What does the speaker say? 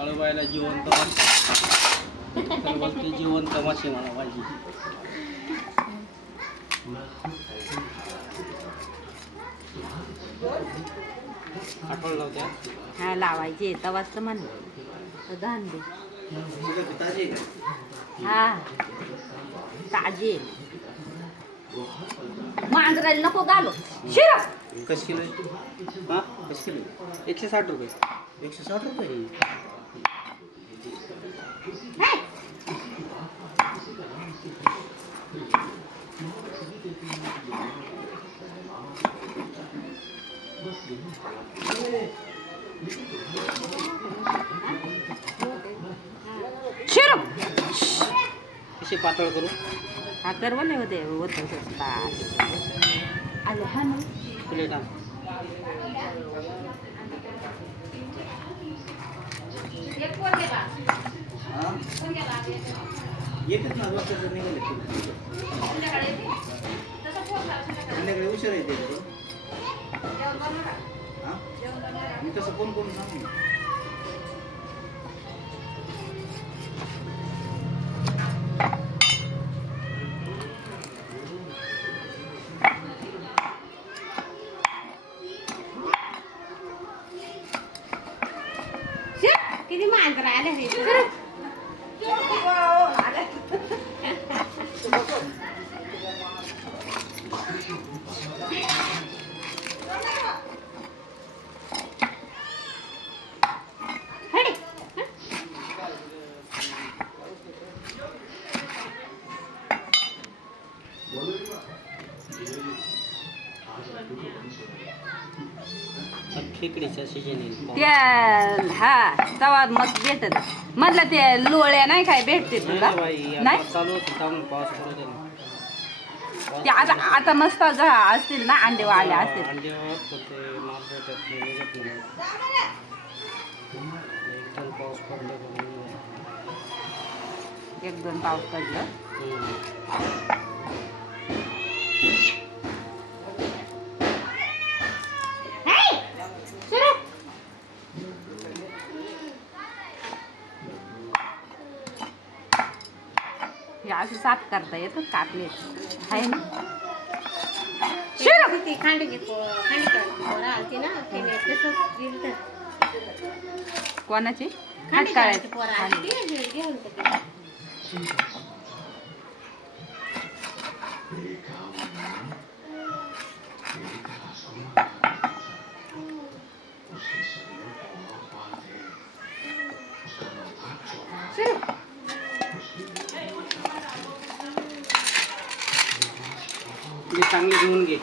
अळवायला जिवंत बोलते जिवंत मासे म्हणा भाजी. आठवण नव्हत्या हा लावायचे तवाच तर म्हणलं धान दे. हा ताजे मांजराला नको घालो. शिरा कशी किलो आहे? हां कशी किलो? 160 रुपये. 160 रुपये. शिरा कशी पातळ करू? हा करवले होते होत आले हा ना प्लेट आण. येतात ना रोजचं निघाले संध्याकाळी उशीर येते मी तसं कोण कोण सांगू. किती मांजरा आले रे खेकडीच्या सीजन त्या हा तवा मग भेटत म्हटलं ते लोळ्या नाही काय भेटते तुला नाही चालू होतं पाऊस पडू दे. ते आता आता मस्त असतील ना अंडे वाले असतील. अंडे ते माल भेटत नाही निघत नाही. एकदम पाऊस पडला एक दोन पाऊस पडलं हे असं साफ करता येतं कापले आहे ना. कोणाची खटकाळ्याची चांगली धुवून घे.